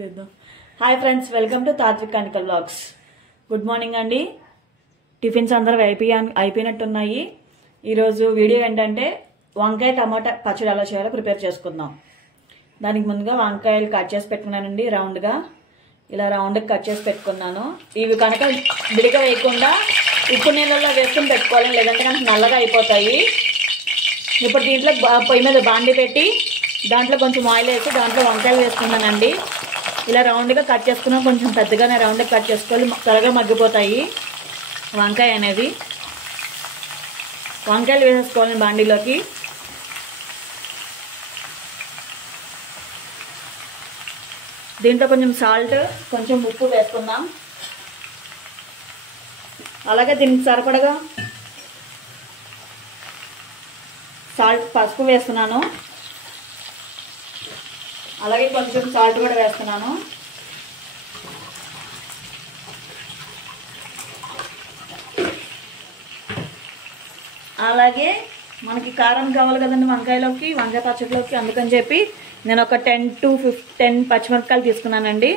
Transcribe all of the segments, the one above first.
Hi friends welcome to तात्विक कानिकल vlogs good morning అండి tiffins అందరూ అయిపోయినట్టున్నాయి ఈ రోజు వీడియో ఏంటంటే వంకాయ టమాటా పచ్చడి ఎలా చేయాలో ప్రిపేర్ చేసుకుందాం దానికి ముందుగా వంకాయలు కట్ చేసి పెట్టుకున్నానండి రౌండ్ గా ఇలా రౌండ్ గా కట్ చేసి పెట్టుకున్నాను ఇవి కనుక విడిగా వేయకుండా ఉప్పు నీళ్ళల్లో వేసుకొని పెట్టుకోవాలి లేదంటే కనుక నల్లగా అయిపోతాయి ఇప్పుడు దీంట్లో పొయ్యి మీద బాండి పెట్టి దాంట్లో కొంచెం ఆయిల్ వేసి దాంట్లో వంకాయలు వేసుకున్నానండి ఇలా రౌండ్ గా కట్ చేసుకున్నా కొంచెం పెద్దగానే రౌండ్ గా కట్ చేసుకోవాలి త్వరగా మగ్గిపోతాయి వంకాయ అనేది వంకాయలు వేసేసుకోవాలి బాండీలోకి దీంట్లో కొంచెం సాల్ట్ కొంచెం ఉప్పు వేసుకుందాం అలాగే దీనికి సరిపడగా సాల్ట్ పసుపు వేస్తున్నాను అలాగే కొంచెం సాల్ట్ కూడా వేస్తున్నాను అలాగే మనకి కారం కావాలి కదండి వంకాయలోకి వంకాయ పచ్చడిలోకి అందుకని చెప్పి నేను ఒక 10 పచ్చిమిరపకాయలు తీసుకున్నానండి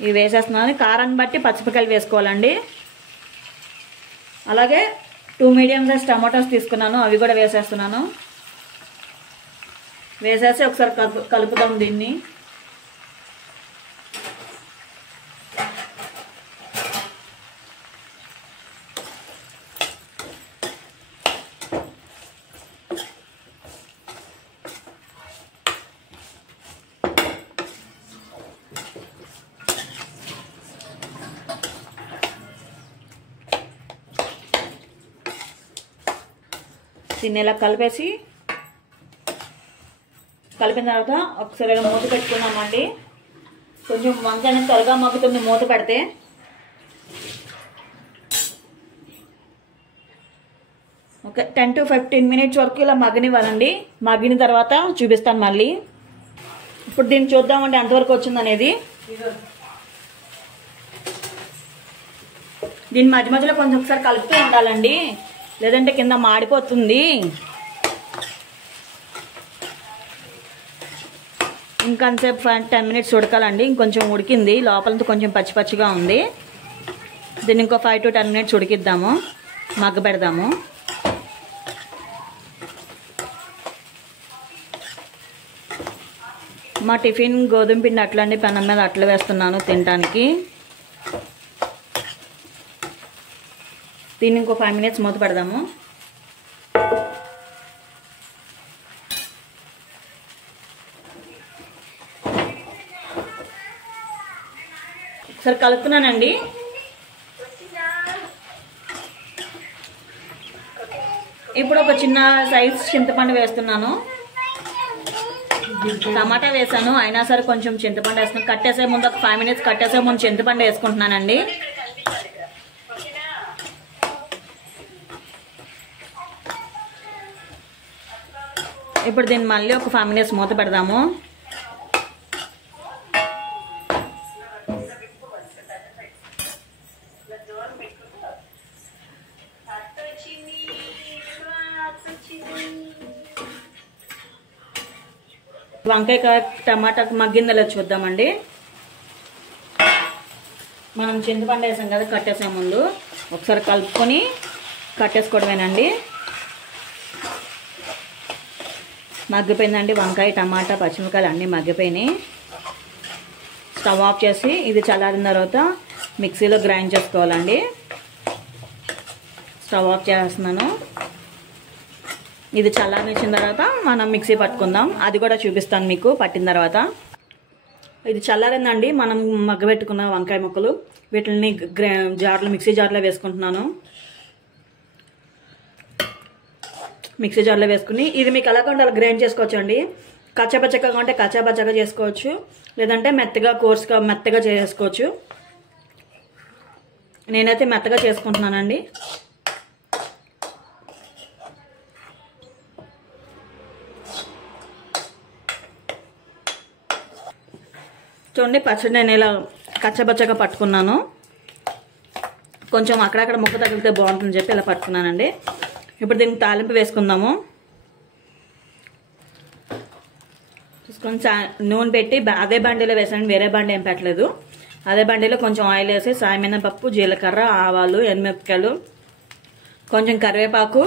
ఇవి వేసేస్తున్నాను కారాన్ని బట్టి పచ్చిమిరపకాయలు వేసుకోవాలండి అలాగే 2 మీడియం సైజ్ టమాటోస్ తీసుకున్నాను అవి కూడా వేసేస్తున్నాను వేసేసి ఒకసారి కలుపుదాం దీన్ని దీన్ని ఇలా కలిపేసి కలిపిన తర్వాత ఒకసారి ఇలా మూత పెట్టుకున్నామండి కొంచెం వంకాయ అనేది త్వరగా మగ్గుతుంది మూత పెడితే ఒక 10 to 15 మినిట్స్ వరకు ఇలా మగ్గనివ్వాలండి మగ్గిన తర్వాత చూపిస్తాను మళ్ళీ ఇప్పుడు దీన్ని చూద్దామండి ఎంతవరకు వచ్చింది అనేది దీని మధ్య మధ్యలో కొంచెం ఒకసారి కలుపుతూ ఉండాలండి లేదంటే కింద మాడిపోతుంది ఇంకొంచెంసేపు 10 మినిట్స్ ఉడకాలండి ఇంకొంచెం ఉడికింది లోపలంతా కొంచెం పచ్చి పచ్చిగా ఉంది దీన్ని ఇంకో 5 to 10 మినిట్స్ ఉడికిద్దాము మగ్గ పెడదాము మా టిఫిన్ గోధుమ పిండి అట్లండి పెనం మీద అట్లు వేస్తున్నాను తినడానికి దీన్ని ఇంకో 5 మినిట్స్ మూత పెడదాము సరే కలుపుతున్నానండి ఇప్పుడు ఒక చిన్న సైజ్ చింతపండు వేస్తున్నాను టమాటా వేసాను అయినా సరే కొంచెం చింతపండు వేస్తున్నాను కట్టేసే ముందు ఒక 5 మినిట్స్ కట్టేసే ముందు చింతపండు వేసుకుంటున్నానండి ఇప్పుడు దీన్ని మళ్ళీ ఒక 5 మినిట్స్ మూత పెడదాము వంకాయ టమాటాకు మగ్గిందలో చూద్దామండి మనం చింతపండు వేసాం కదా కట్టేసే ముందు ఒకసారి కలుపుకొని కట్టేసుకోవడమేనండి మగ్గిపోయిందండి వంకాయ టమాటా పచ్చిమిరపకాయలు అన్నీ మగ్గిపోయినాయి స్టవ్ ఆఫ్ చేసి ఇది చల్లారిన తర్వాత మిక్సీలో గ్రైండ్ చేసుకోవాలండి స్టవ్ ఆఫ్ చేస్తున్నాను ఇది చల్లారించిన తర్వాత మనం మిక్సీ పట్టుకుందాం అది కూడా చూపిస్తాను మీకు పట్టిన తర్వాత ఇది చల్లారిందండి మనం మగ్గబెట్టుకున్న వంకాయ ముక్కలు వీటిని మిక్సీ జార్లో వేసుకుంటున్నాను మిక్సీ జార్లో వేసుకుని ఇది మీకు ఎలా కావాలో గ్రైండ్ చేసుకోవచ్చు అండి కచ్చాపచ్చగా ఉంటే కచ్చాపచ్చగా చేసుకోవచ్చు లేదంటే మెత్తగా కోర్స్గా మెత్తగా చేసుకోవచ్చు నేనైతే మెత్తగా చేసుకుంటున్నానండి చూడండి పచ్చడి నేను ఇలా కచ్చబచ్చగా పట్టుకున్నాను కొంచెం అక్కడక్కడ ముక్క తగిలితే బాగుంటుందని చెప్పి ఇలా పట్టుకున్నానండి ఇప్పుడు దీనికి తాలింపు వేసుకుందాము కొంచెం నూనె పెట్టి అదే బండిలో వేసాను, వేరే బండి ఏం పెట్టలేదు. అదే బండిలో కొంచెం ఆయిల్ వేసి సాయమినపప్పు, జీలకర్ర, ఆవాలు, ఎండుమిరపకాయలు, కొంచెం కరివేపాకు,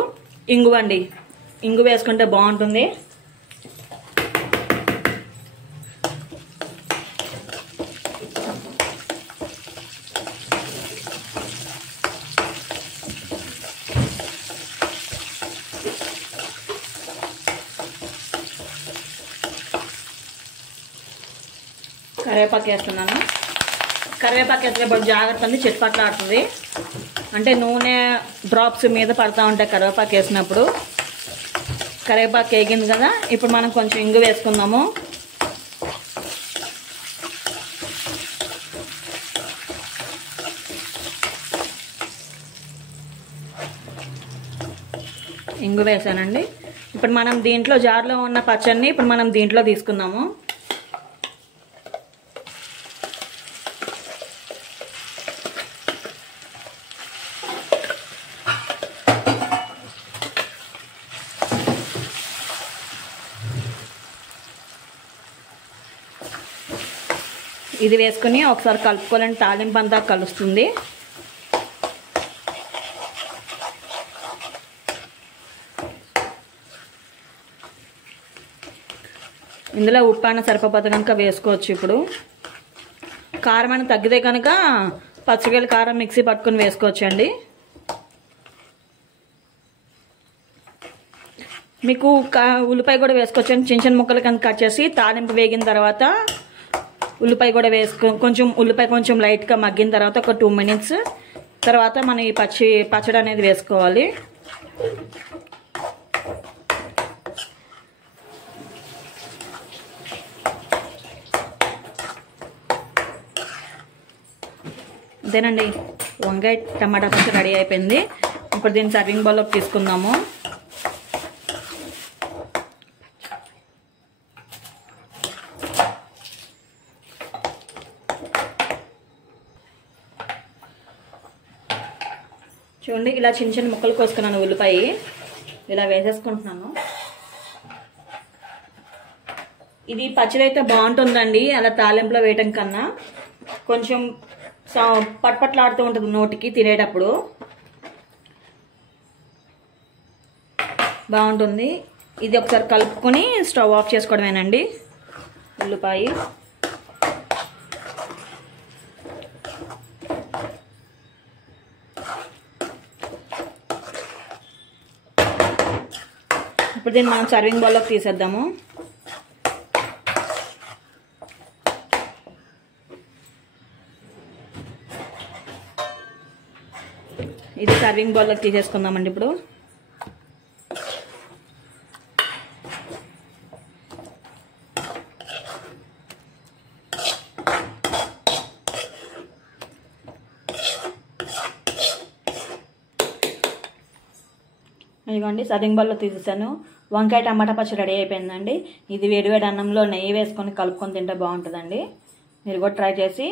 ఇంగువ అండి. ఇంగు వేసుకుంటే బాగుంటుంది. కరివేపాకు వేస్తున్నాను. కరివేపాకు వేసేటప్పుడు జాగ్రత్త అండి, చిట్పట్లాడుతుంది. అంటే నూనె డ్రాప్స్ మీద పడతా ఉంటాయి కరివేపాకు వేసినప్పుడు. కరివేపాకు వేగింది కదా, ఇప్పుడు మనం కొంచెం ఇంగు వేసుకుందాము. ఇంగు వేసానండి. ఇప్పుడు మనం దీంట్లో జార్లో ఉన్న పచ్చడిని ఇప్పుడు మనం దీంట్లో తీసుకుందాము. ఇది వేసుకుని ఒకసారి కలుపుకోవాలంటే తాలింపు అంతా కలుస్తుంది. ఇందులో ఉప్పు అయినా సరిపోతే కనుక వేసుకోవచ్చు. ఇప్పుడు కారం అయినా తగ్గితే కనుక పచ్చిమిరపకాయల కారం మిక్సీ పట్టుకుని వేసుకోవచ్చండి. మీకు ఉల్లిపాయ కూడా వేసుకోవచ్చండి. చిన్న చిన్న ముక్కలు కనుక కట్ చేసి తాలింపు వేగిన తర్వాత ఉల్లిపాయ కూడా కొంచెం ఉల్లిపాయ కొంచెం లైట్గా మగ్గిన తర్వాత ఒక 2 మినిట్స్ తర్వాత మనం ఈ పచ్చడి అనేది వేసుకోవాలి. అంతేనండి, వంకాయ టమాటా పచ్చడి రెడీ అయిపోయింది. ఇప్పుడు దీన్ని సర్వింగ్ బౌల్లోకి తీసుకుందాము. చూడండి, ఇలా చిన్న చిన్న ముక్కలు కోసుకున్నాను. ఉల్లిపాయ ఇలా వేసేసుకుంటున్నాను. ఇది పచ్చడి అయితే బాగుంటుందండి, అలా తాలింపులో వేయటం కన్నా. కొంచెం పట్పట్లాడుతూ ఉంటుంది నోటికి తినేటప్పుడు, బాగుంటుంది. ఇది ఒకసారి కలుపుకొని స్టవ్ ఆఫ్ చేసుకోవడమేనండి. ఉల్లిపాయ ఇప్పుడు దీన్ని మనం సర్వింగ్ బౌల్లోకి తీసేద్దాము. ఇది సర్వింగ్ బౌల్లోకి తీసేసుకుందామండి. ఇప్పుడు ఇదిగోండి, సర్వింగ్ బౌల్లో తీసేసాను. వంకాయ టమాటా పచ్చడి రెడీ అయిపోయిందండి. ఇది వేడివేడి అన్నంలో నెయ్యి వేసుకొని కలుపుకొని తింటే బాగుంటుందండి. మీరు కూడా ట్రై చేసి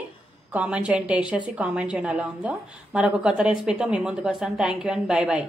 కామెంట్ చేయండి, టేస్ట్ చేసి కామెంట్ చేయండి ఎలా ఉందో. మరొక కొత్త రెసిపీతో మీ ముందుకు వస్తాను. Thank you and bye bye.